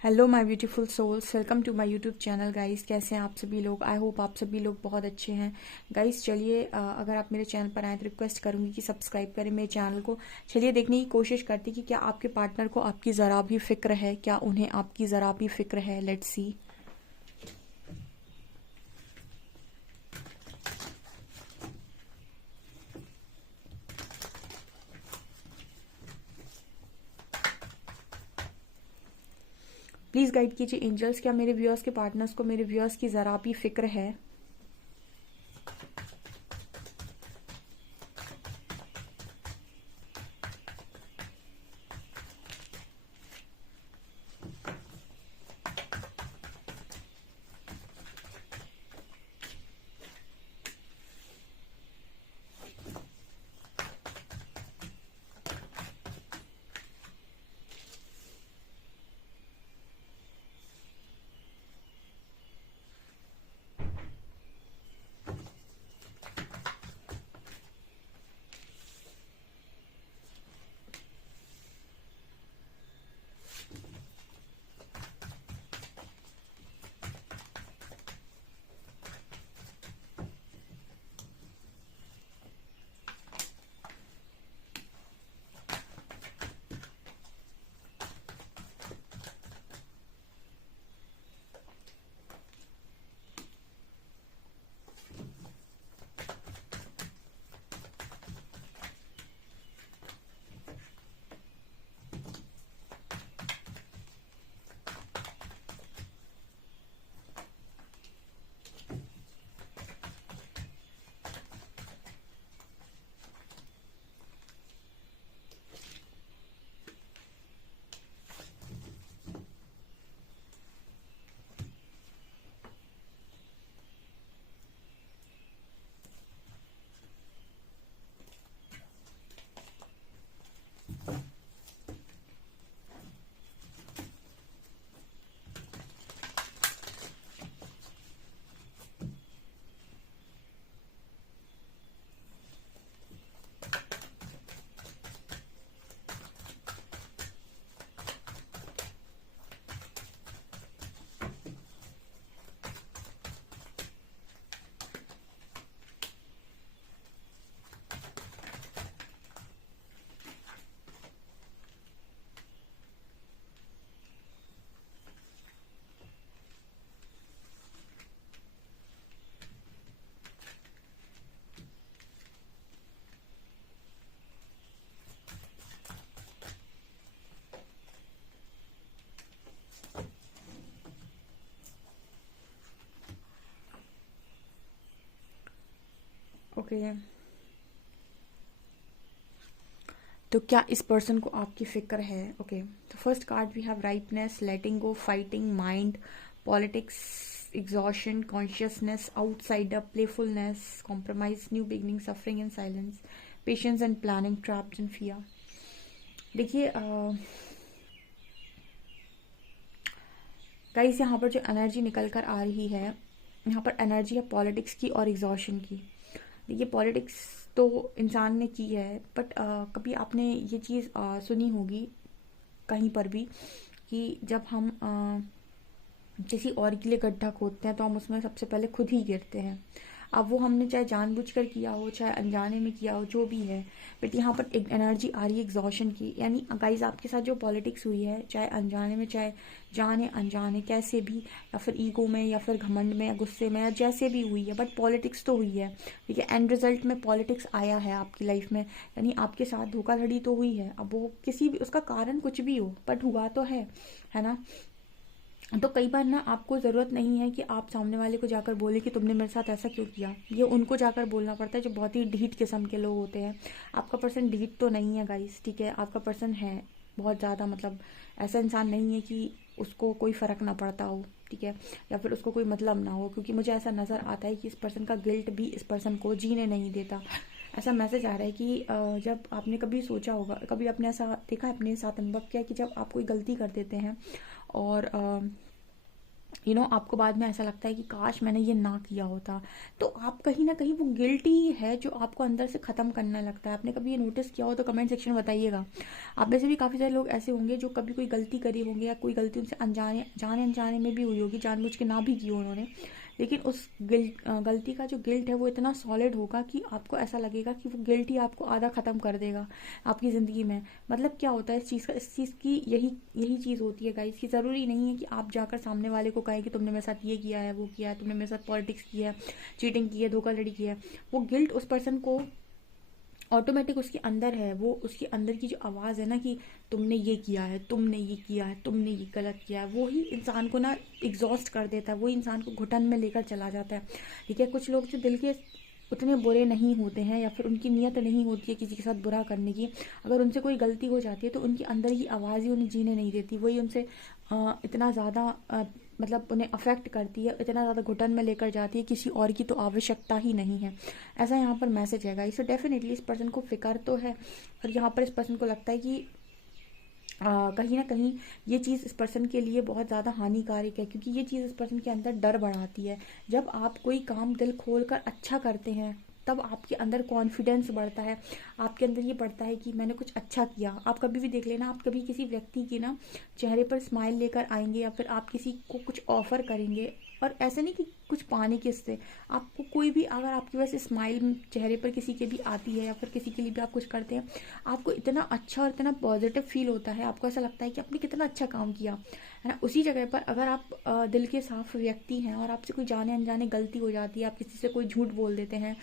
Hello my beautiful souls, welcome to my YouTube channel guys. कैसे हैं आप सभी लोग? आई होप आप सभी लोग बहुत अच्छे हैं गाइस। चलिए अगर आप मेरे चैनल पर आए तो रिक्वेस्ट करूंगी कि सब्सक्राइब करें मेरे चैनल को। चलिए देखने की कोशिश करती कि क्या आपके पार्टनर को आपकी ज़रा भी फिक्र है, क्या उन्हें आपकी ज़रा भी फिक्र है। Let's see. प्लीज़ गाइड कीजिए एंजल्स, क्या मेरे व्यूअर्स के पार्टनर्स को मेरे व्यूअर्स की ज़रा भी फिक्र है? ओके, तो क्या इस पर्सन को आपकी फिक्र है? ओके, तो first card we have ripeness, letting go, fighting, mind, politics, exhaustion, consciousness, outsider, playfulness, compromise, new beginning, suffering and silence, patience and planning, trapped and fear. देखिए गाइस, यहाँ पर जो एनर्जी निकल कर आ रही है, यहाँ पर एनर्जी है पॉलिटिक्स की और एग्जॉशन की। देखिए पॉलिटिक्स तो इंसान ने की है, बट कभी आपने ये चीज़ सुनी होगी कहीं पर भी कि जब हम किसी और के लिए गड्ढा खोदते हैं तो हम उसमें सबसे पहले खुद ही गिरते हैं। अब वो हमने चाहे जानबूझकर किया हो चाहे अनजाने में किया हो, जो भी है, बट यहाँ पर एक एनर्जी आ रही है एग्जॉशन की। यानी गाइज आपके साथ जो पॉलिटिक्स हुई है, चाहे अनजाने में चाहे जाने अनजाने कैसे भी, या फिर ईगो में या फिर घमंड में या गुस्से में या जैसे भी हुई है, बट पॉलिटिक्स तो हुई है। ठीक है, एंड रिजल्ट में पॉलिटिक्स आया है आपकी लाइफ में। यानी आपके साथ धोखाधड़ी तो हुई है, अब वो किसी भी उसका कारण कुछ भी हो, बट हुआ तो है ना। तो कई बार ना आपको ज़रूरत नहीं है कि आप सामने वाले को जाकर बोले कि तुमने मेरे साथ ऐसा क्यों किया। ये उनको जाकर बोलना पड़ता है जो बहुत ही ढीठ किस्म के लोग होते हैं। आपका पर्सन ढीठ तो नहीं है गाइस, ठीक है, आपका पर्सन है बहुत ज़्यादा, मतलब ऐसा इंसान नहीं है कि उसको कोई फ़र्क ना पड़ता हो, ठीक है, या फिर उसको कोई मतलब ना हो। क्योंकि मुझे ऐसा नज़र आता है कि इस पर्सन का गिल्ट भी इस पर्सन को जीने नहीं देता। ऐसा मैसेज आ रहा है कि जब आपने कभी सोचा होगा, कभी आपने ऐसा देखा है, अपने साथ अनुभव किया कि जब आप कोई गलती कर देते हैं और आपको बाद में ऐसा लगता है कि काश मैंने ये ना किया होता। तो आप कहीं ना कहीं वो गिल्टी है जो आपको अंदर से ख़त्म करने लगता है। आपने कभी ये नोटिस किया हो तो कमेंट सेक्शन में बताइएगा। आप में से भी काफ़ी सारे लोग ऐसे होंगे जो कभी कोई गलती करी होंगे या कोई गलती उनसे अनजाने जाने अनजाने में भी हुई होगी, जानबूझ के ना भी की हो उन्होंने, लेकिन उस गलती का जो गिल्ट है वो इतना सॉलिड होगा कि आपको ऐसा लगेगा कि वो गिल्ट ही आपको आधा ख़त्म कर देगा आपकी ज़िंदगी में। मतलब क्या होता है इस चीज़ की यही यही चीज़ होती है गाइस, कि ज़रूरी नहीं है कि आप जाकर सामने वाले को कहें कि तुमने मेरे साथ ये किया है, वो किया है, तुमने मेरे साथ पॉलिटिक्स की है, चीटिंग की है, धोखाधड़ी की है। वो गिल्ट उस पर्सन को ऑटोमेटिक उसके अंदर है, वो उसके अंदर की जो आवाज़ है ना कि तुमने ये किया है, तुमने ये किया है, तुमने ये गलत किया है, वो ही इंसान को ना एग्जॉस्ट कर देता है, वो ही इंसान को घुटन में लेकर चला जाता है। ठीक है, कुछ लोग जो दिल के उतने बुरे नहीं होते हैं या फिर उनकी नीयत नहीं होती है किसी के साथ बुरा करने की, अगर उनसे कोई गलती हो जाती है तो उनकी अंदर की आवाज़ ही उन्हें जीने नहीं देती, वही उनसे इतना ज़्यादा मतलब उन्हें अफेक्ट करती है, इतना ज़्यादा घुटन में लेकर जाती है, किसी और की तो आवश्यकता ही नहीं है। ऐसा यहाँ पर मैसेज है गाइस। सो डेफिनेटली इस पर्सन को फिक्र तो है, और यहाँ पर इस पर्सन को लगता है कि कहीं ना कहीं ये चीज़ इस पर्सन के लिए बहुत ज़्यादा हानिकारक है, क्योंकि ये चीज़ इस पर्सन के अंदर डर बढ़ाती है। जब आप कोई काम दिल खोल कर अच्छा करते हैं तब आपके अंदर कॉन्फिडेंस बढ़ता है, आपके अंदर ये बढ़ता है कि मैंने कुछ अच्छा किया। आप कभी भी देख लेना, आप कभी किसी व्यक्ति की ना चेहरे पर स्माइल लेकर आएंगे या फिर आप किसी को कुछ ऑफर करेंगे, और ऐसे नहीं कि कुछ पाने के इससे, आपको कोई भी अगर आपकी वैसे स्माइल चेहरे पर किसी के भी आती है या फिर किसी के लिए भी आप कुछ करते हैं, आपको इतना अच्छा और इतना पॉजिटिव फील होता है, आपको ऐसा लगता है कि आपने कितना अच्छा काम किया है ना। उसी जगह पर अगर आप दिल के साफ व्यक्ति हैं और आपसे कोई जाने अनजाने गलती हो जाती है, आप किसी से कोई झूठ बोल देते हैं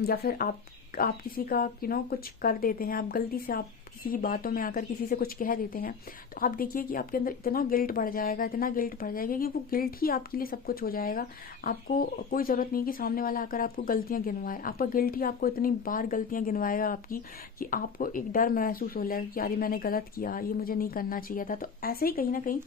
या फिर आप किसी का कुछ कर देते हैं, आप गलती से आप किसी की बातों में आकर किसी से कुछ कह देते हैं, तो आप देखिए कि आपके अंदर इतना गिल्ट बढ़ जाएगा, इतना गिल्ट बढ़ जाएगा कि वो गिल्ट ही आपके लिए सब कुछ हो जाएगा। आपको कोई ज़रूरत नहीं कि सामने वाला आकर आपको गलतियां गिनवाए, आपका गिल्ट ही आपको इतनी बार गलतियां गिनवाएगा आपकी, कि आपको एक डर महसूस हो जाएगा कि यार मैंने गलत किया, ये मुझे नहीं करना चाहिए था। तो ऐसे ही कहीं ना कहीं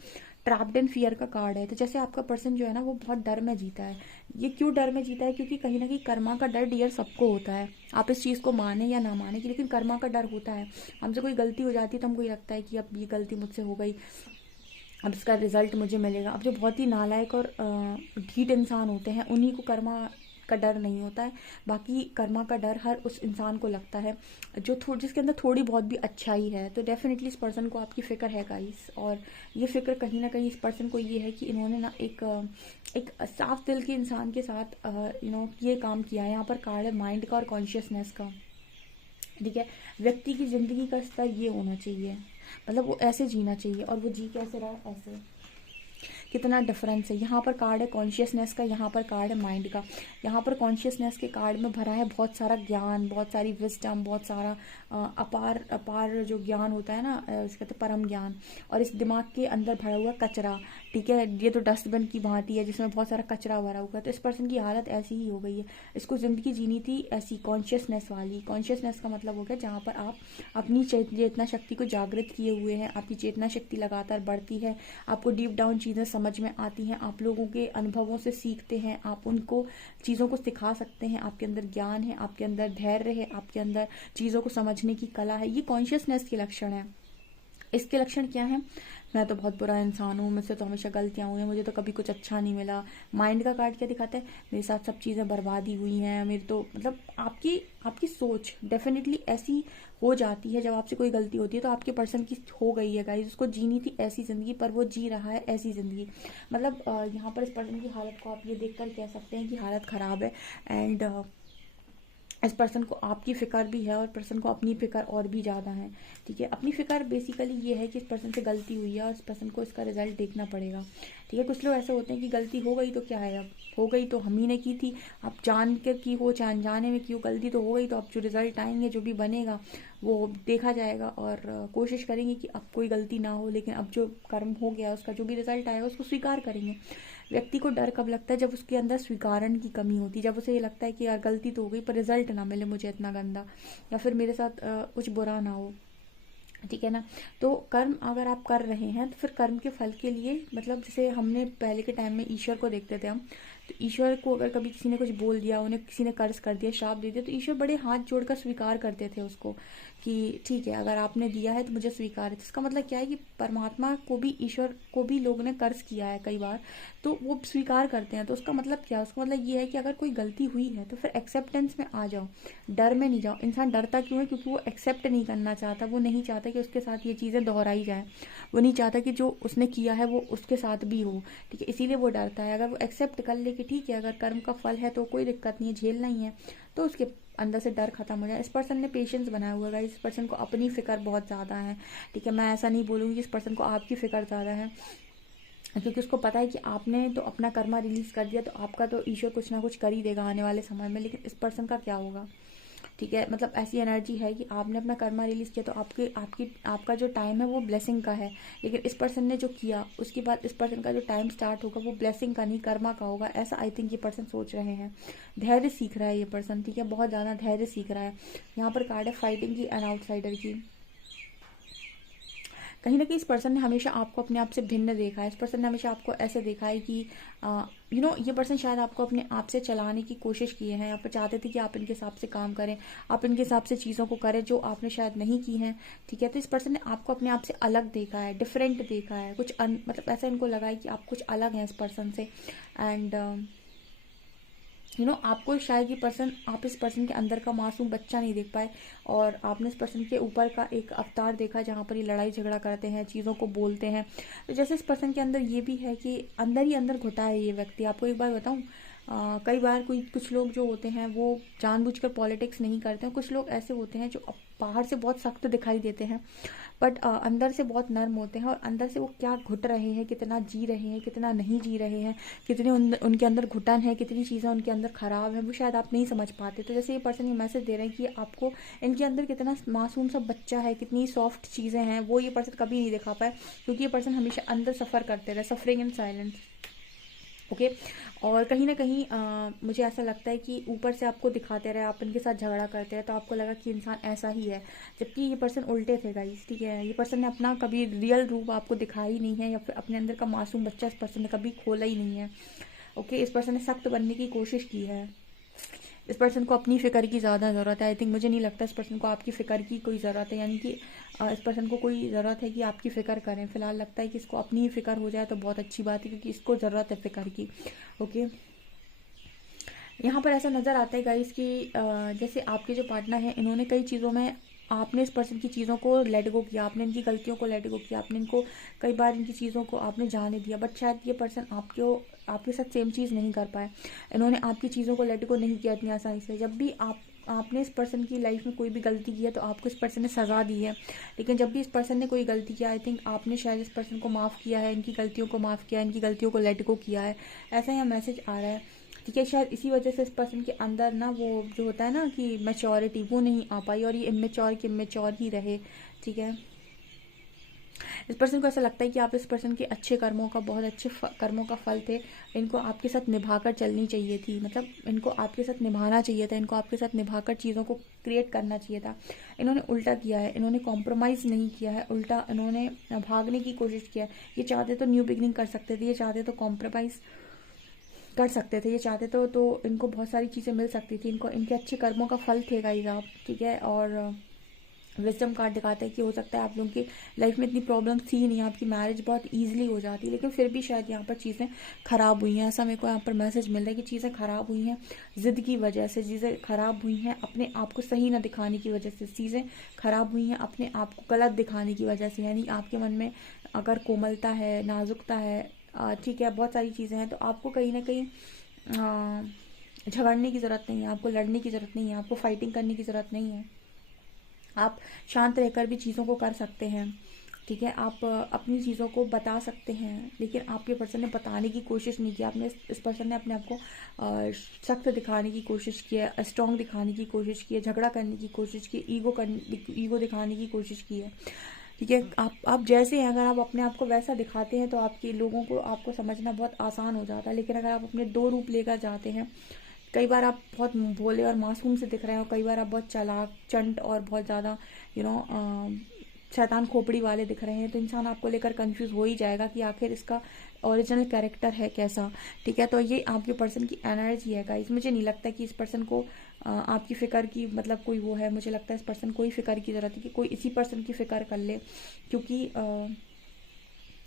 ट्रैप्ड इन फियर का कार्ड है। तो जैसे आपका पर्सन जो है ना वो बहुत डर में जीता है। ये क्यों डर में जीता है? क्योंकि कहीं ना कहीं कर्मा का डर डियर सबको होता है, आप इस चीज़ को माने या ना माने, लेकिन कर्मा का डर होता है। हमसे कोई गलती हो जाती है तो हमको ये लगता है कि अब ये गलती मुझसे हो गई, अब इसका रिजल्ट मुझे मिलेगा। अब जो बहुत ही नालायक और ढीठ इंसान होते हैं उन्हीं को कर्मा का डर नहीं होता है, बाकी कर्मा का डर हर उस इंसान को लगता है जो जिसके अंदर थोड़ी बहुत भी अच्छाई है। तो डेफिनेटली इस पर्सन को आपकी फ़िक्र है गाइस, और ये फ़िक्र कहीं ना कहीं इस पर्सन को ये है कि इन्होंने ना एक साफ दिल के इंसान के साथ ये काम किया है। यहाँ पर कार्ड है माइंड का और कॉन्शियसनेस का। ठीक है, व्यक्ति की ज़िंदगी का स्तर ये होना चाहिए, मतलब वो ऐसे जीना चाहिए, और वो जी कैसे रहा है ऐसे। कितना डिफरेंस है। यहाँ पर कार्ड है कॉन्शियसनेस का, यहाँ पर कार्ड है माइंड का। यहाँ पर कॉन्शियसनेस के कार्ड में भरा है बहुत सारा ज्ञान, बहुत सारी विजडम, बहुत सारा अपार अपार जो ज्ञान होता है ना, उसका तो परम ज्ञान। और इस दिमाग के अंदर भरा हुआ कचरा, ठीक है, ये तो डस्टबिन की भांति है जिसमें बहुत सारा कचरा भरा हुआ है। तो इस पर्सन की हालत ऐसी ही हो गई है, इसको ज़िंदगी जीनी थी ऐसी कॉन्शियसनेस वाली। कॉन्शियसनेस का मतलब हो गया जहाँ पर आप अपनी चेतना शक्ति को जागृत किए हुए हैं, आपकी चेतना शक्ति लगातार बढ़ती है, आपको डीप डाउन चीज़ें समझ में आती हैं, आप लोगों के अनुभवों से सीखते हैं, आप उनको चीज़ों को सिखा सकते हैं, आपके अंदर ज्ञान है, आपके अंदर धैर्य है, आपके अंदर चीज़ों को समझने की कला है। ये कॉन्शियसनेस के लक्षण है। इसके लक्षण क्या हैं? मैं तो बहुत बुरा इंसान हूँ, मुझसे तो हमेशा गलतियाँ हुई हैं, मुझे तो कभी कुछ अच्छा नहीं मिला। माइंड का कार्ड क्या दिखाता है? मेरे साथ सब चीज़ें बर्बादी हुई हैं, मेरे तो मतलब आपकी आपकी सोच डेफिनेटली ऐसी हो जाती है। जब आपसे कोई गलती होती है तो आपके पर्सन की हो गई है गाइस, उसको जीनी थी ऐसी ज़िंदगी पर वो जी रहा है ऐसी ज़िंदगी। मतलब यहाँ पर इस पर्सन की हालत को आप ये देख कर कह सकते हैं कि हालत ख़राब है। एंड इस पर्सन को आपकी फ़िक्र भी है और पर्सन को अपनी फ़िक्र और भी ज़्यादा है। ठीक है, अपनी फ़िक्र बेसिकली ये है कि इस पर्सन से गलती हुई है और इस पर्सन को इसका रिजल्ट देखना पड़ेगा। ठीक है, कुछ लोग ऐसे होते हैं कि गलती हो गई तो क्या है, अब हो गई तो हम ही ने की थी, आप जान कर की हो चाहे अनजाने में की हो, गलती तो हो गई, तो अब जो रिजल्ट आएंगे जो भी बनेगा वो देखा जाएगा। और कोशिश करेंगे कि अब कोई गलती ना हो, लेकिन अब जो कर्म हो गया उसका जो भी रिजल्ट आएगा उसको स्वीकार करेंगे। व्यक्ति को डर कब लगता है? जब उसके अंदर स्वीकारण की कमी होती है, जब उसे ये लगता है कि यार गलती तो हो गई पर रिजल्ट ना मिले मुझे इतना गंदा, या फिर मेरे साथ कुछ बुरा ना हो। ठीक है ना। तो कर्म अगर आप कर रहे हैं तो फिर कर्म के फल के लिए, मतलब जैसे हमने पहले के टाइम में ईश्वर को देखते थे हम, तो ईश्वर को अगर कभी किसी ने कुछ बोल दिया, उन्हें किसी ने कर्ज कर दिया, श्राप दे दिया, तो ईश्वर बड़े हाथ जोड़कर स्वीकार करते थे उसको। कि ठीक है, अगर आपने दिया है तो मुझे स्वीकार है। तो इसका मतलब क्या है कि परमात्मा को भी, ईश्वर को भी लोगों ने कर्ज किया है कई बार, तो वो स्वीकार करते हैं। तो उसका मतलब क्या है? उसका मतलब ये है कि अगर कोई गलती हुई है तो फिर एक्सेप्टेंस में आ जाओ, डर में नहीं जाओ। इंसान डरता क्यों है? क्योंकि वो एक्सेप्ट नहीं करना चाहता, वो नहीं चाहता कि उसके साथ ये चीज़ें दोहराई जाए, वो नहीं चाहता कि जो उसने किया है वो उसके साथ भी हो, ठीक है, इसीलिए वो डरता है। अगर वो एक्सेप्ट कर ले कि ठीक है, अगर कर्म का फल है तो कोई दिक्कत नहीं है, झेलना ही है, तो उसके अंदर से डर खत्म हो जाए। इस पर्सन ने पेशेंस बनाया हुआ है, इस पर्सन को अपनी फ़िक्र बहुत ज़्यादा है, ठीक है। मैं ऐसा नहीं बोलूँगी कि इस पर्सन को आपकी फ़िक्र ज़्यादा है, क्योंकि उसको पता है कि आपने तो अपना कर्मा रिलीज़ कर दिया, तो आपका तो ईश्वर कुछ ना कुछ कर ही देगा आने वाले समय में। लेकिन इस पर्सन का क्या होगा, ठीक है। मतलब ऐसी एनर्जी है कि आपने अपना कर्मा रिलीज़ किया, तो आपका जो टाइम है वो ब्लेसिंग का है। लेकिन इस पर्सन ने जो किया, उसके बाद इस पर्सन का जो टाइम स्टार्ट होगा वो ब्लेसिंग का नहीं, कर्मा का होगा, ऐसा आई थिंक ये पर्सन सोच रहे हैं। धैर्य सीख रहा है ये पर्सन, ठीक है, बहुत ज़्यादा धैर्य सीख रहा है। यहाँ पर कार्ड है फाइटिंग की एंड आउटसाइडर की। कहीं ना कहीं इस पर्सन ने हमेशा आपको अपने आप से भिन्न देखा है। इस पर्सन ने हमेशा आपको ऐसे देखा है कि ये पर्सन शायद आपको अपने आप से चलाने की कोशिश किए हैं, या फिर चाहते थे कि आप इनके हिसाब से काम करें, आप इनके हिसाब से चीज़ों को करें जो आपने शायद नहीं की हैं, ठीक है। तो इस पर्सन ने आपको अपने आप से अलग देखा है, डिफरेंट देखा है, मतलब ऐसा इनको लगा है कि आप कुछ अलग हैं इस पर्सन से। एंड आपको शायद आप इस पर्सन के अंदर का मासूम बच्चा नहीं देख पाए, और आपने इस पर्सन के ऊपर का एक अवतार देखा जहाँ पर ये लड़ाई झगड़ा करते हैं, चीज़ों को बोलते हैं। तो जैसे इस पर्सन के अंदर ये भी है कि अंदर ही अंदर घुटा है ये व्यक्ति। आपको एक बात बताऊँ, कई बार कुछ लोग जो होते हैं वो जानबूझकर पॉलिटिक्स नहीं करते हैं। कुछ लोग ऐसे होते हैं जो बाहर से बहुत सख्त दिखाई देते हैं, बट अंदर से बहुत नर्म होते हैं, और अंदर से वो क्या घुट रहे हैं, कितना जी रहे हैं, कितना नहीं जी रहे हैं, कितने उनके अंदर घुटन है, कितनी चीज़ें उनके अंदर ख़राब है, वो शायद आप नहीं समझ पाते। तो जैसे ये पर्सन ये मैसेज दे रहे हैं कि आपको इनके अंदर कितना मासूम सा बच्चा है, कितनी सॉफ्ट चीज़ें हैं, वो ये पर्सन कभी नहीं दिखा पाए, क्योंकि ये पर्सन हमेशा अंदर सफ़र करते रहे, सफरिंग इन साइलेंस, ओके। और कहीं ना कहीं मुझे ऐसा लगता है कि ऊपर से आपको दिखाते रहे, आप इनके साथ झगड़ा करते रहे, तो आपको लगा कि इंसान ऐसा ही है, जबकि ये पर्सन उल्टे थे गाइस, ठीक है। ये पर्सन ने अपना कभी रियल रूप आपको दिखाया ही नहीं है, या फिर अपने अंदर का मासूम बच्चा इस पर्सन ने कभी खोला ही नहीं है, ओके। इस पर्सन ने सख्त बनने की कोशिश की है। इस पर्सन को अपनी फ़िक्र की ज़्यादा ज़रूरत है, आई थिंक। मुझे नहीं लगता इस पर्सन को आपकी फ़िक्र की कोई ज़रूरत है, यानी कि इस पर्सन को कोई ज़रूरत है कि आपकी फ़िक्र करें। फ़िलहाल लगता है कि इसको अपनी ही फ़िक्र हो जाए तो बहुत अच्छी बात है, क्योंकि इसको ज़रूरत है फ़िक्र की, ओके। यहाँ पर ऐसा नज़र आता है गाइस कि जैसे आपके जो पार्टनर हैं, इन्होंने कई चीज़ों में, आपने इस पर्सन की चीज़ों को लेट गो किया, आपने इनकी गलतियों को लेट गो किया, आपने इनको कई बार इनकी चीज़ों को आपने जाने दिया, बट शायद ये पर्सन आपके साथ सेम चीज़ नहीं कर पाए। इन्होंने आपकी चीज़ों को लेट गो नहीं किया इतनी आसानी से। जब भी आपने इस पर्सन की लाइफ में कोई भी गलती की है तो आपको इस पर्सन ने सज़ा दी है, लेकिन जब भी इस पर्सन ने कोई गलती किया, आई थिंक आपने शायद इस पर्सन को माफ़ किया है, इनकी गलतियों को माफ़ किया है, इनकी गलतियों को लेट गो किया है, ऐसा यहाँ मैसेज आ रहा है, ठीक है। शायद इसी वजह से इस पर्सन के अंदर ना वो जो होता है ना कि मैच्योरिटी, वो नहीं आ पाई, और ये इमेच्योर ही रहे, ठीक है। इस पर्सन को ऐसा लगता है कि आप इस पर्सन के अच्छे कर्मों का, बहुत अच्छे कर्मों का फल थे, इनको आपके साथ निभाकर चलनी चाहिए थी, मतलब इनको आपके साथ निभाना चाहिए था, इनको आपके साथ निभाकर चीज़ों को क्रिएट करना चाहिए था। इन्होंने उल्टा किया है, इन्होंने कॉम्प्रोमाइज़ नहीं किया है, उल्टा इन्होंने भागने की कोशिश किया है। ये चाहते तो न्यू बिगनिंग कर सकते थे, ये चाहते तो कॉम्प्रोमाइज़ कर सकते थे, ये चाहते तो इनको बहुत सारी चीज़ें मिल सकती थी, इनको इनके अच्छे कर्मों का फल थे गाइस आप, ठीक है। और विजडम कार्ड दिखाता है कि हो सकता है आप लोगों की लाइफ में इतनी प्रॉब्लम्स थी नहीं, आपकी मैरिज बहुत ईजिली हो जाती, लेकिन फिर भी शायद यहाँ पर चीज़ें ख़राब हुई हैं। ऐसा मेरे को यहाँ पर मैसेज मिल रहा है कि चीज़ें ख़राब हुई हैं ज़िद की वजह से, चीज़ें ख़राब हुई हैं अपने आप को सही ना दिखाने की वजह से, चीज़ें ख़राब हुई हैं अपने आप को गलत दिखाने की वजह से। यानी आपके मन में अगर कोमलता है, नाजुकता है, ठीक है, बहुत सारी चीज़ें हैं, तो आपको कहीं ना कहीं झगड़ने की ज़रूरत नहीं है, आपको लड़ने की ज़रूरत नहीं है, आपको फाइटिंग करने की ज़रूरत नहीं है। आप शांत रहकर भी चीज़ों को कर सकते हैं, ठीक है। आप अपनी चीज़ों को बता सकते हैं, लेकिन आपके पर्सन ने बताने की कोशिश नहीं की। आपने इस पर्सन ने अपने आप को सख्त दिखाने की कोशिश की है, स्ट्रॉन्ग दिखाने की कोशिश की है, झगड़ा करने की कोशिश की, ईगो दिखाने की कोशिश की है, ठीक है। आप जैसे हैं, अगर आप अपने आप को वैसा दिखाते हैं तो आपके लोगों को आपको समझना बहुत आसान हो जाता है। लेकिन अगर आप अपने दो रूप लेकर जाते हैं, कई बार आप बहुत भोले और मासूम से दिख रहे हैं, और कई बार आप बहुत चालाक, चंट और बहुत ज़्यादा शैतान खोपड़ी वाले दिख रहे हैं, तो इंसान आपको लेकर कंफ्यूज हो ही जाएगा कि आखिर इसका ओरिजिनल कैरेक्टर है कैसा, ठीक है। तो ये आपके पर्सन की एनर्जी है गाइस। मुझे नहीं लगता कि इस पर्सन को आपकी फ़िक्र की मतलब कोई वो है, मुझे लगता है इस पर्सन को ही फ़िक्र की ज़रूरत है कि कोई इसी पर्सन की फ़िक्र कर ले, क्योंकि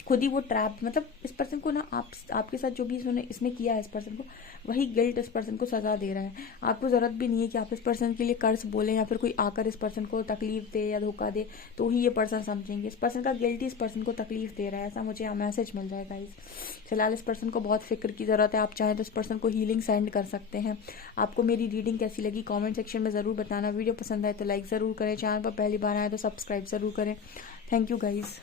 खुद ही वो ट्रैप, मतलब इस पर्सन को ना आपके साथ जो भी इसने किया है इस पर्सन को, वही गिल्ट इस पर्सन को सज़ा दे रहा है। आपको ज़रूरत भी नहीं है कि आप इस पर्सन के लिए कर्ज बोलें या फिर कोई आकर इस पर्सन को तकलीफ दे या धोखा दे तो ही ये पर्सन समझेंगे। इस पर्सन का गिल्ट ही इस पर्सन को तकलीफ दे रहा है, ऐसा मुझे मैसेज मिल रहा है गाइस। फिलहाल इस पर्सन को बहुत फिक्र की ज़रूरत है। आप चाहें तो इस पर्सन को हीलिंग सेंड कर सकते हैं। आपको मेरी रीडिंग कैसी लगी कॉमेंट सेक्शन में ज़रूर बताना। वीडियो पसंद आए तो लाइक ज़रूर करें, चैनल पर पहली बार आए तो सब्सक्राइब ज़रूर करें। Thank you guys.